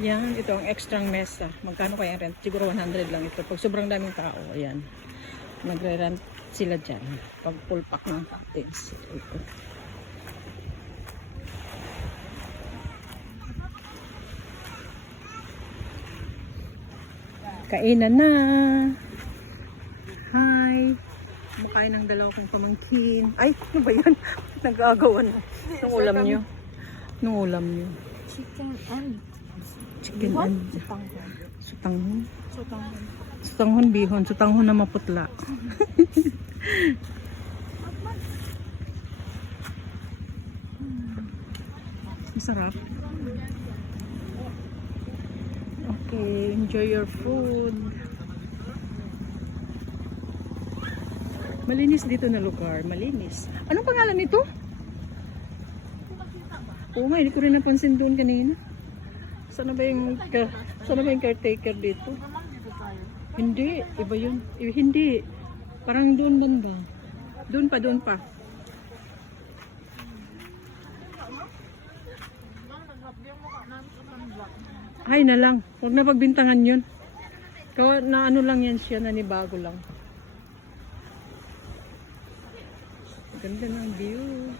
Yan, ito ang extra mesa. Magkano kaya ang rent? Siguro 100 lang ito. Pag sobrang daming tao, ayan. Magre-rent sila dyan. Pag full pack ng cottage. Ito. Kainan na. Hi. Kumakain ng dalawa kong pamangkin. Ay, ano ba yan? Nag-aagawan na. Nung ulam nyo. Nung ulam nyo. Chicken and Sutanghon. Sutanghon bihon. Sutanghon na maputla. Masarap. Okay, enjoy your food. Malinis dito na lugar. Malinis. Anong pangalan nito? Oo nga, hindi ko rin napansin doon kanina. Sana ba yung caretaker dito? Hindi, iba yun. Hindi. Parang doon banda. Doon pa. Ay na lang. Huwag na pagbintangan yun. Na ano lang yan siya, nanibago lang. Ganda ng view.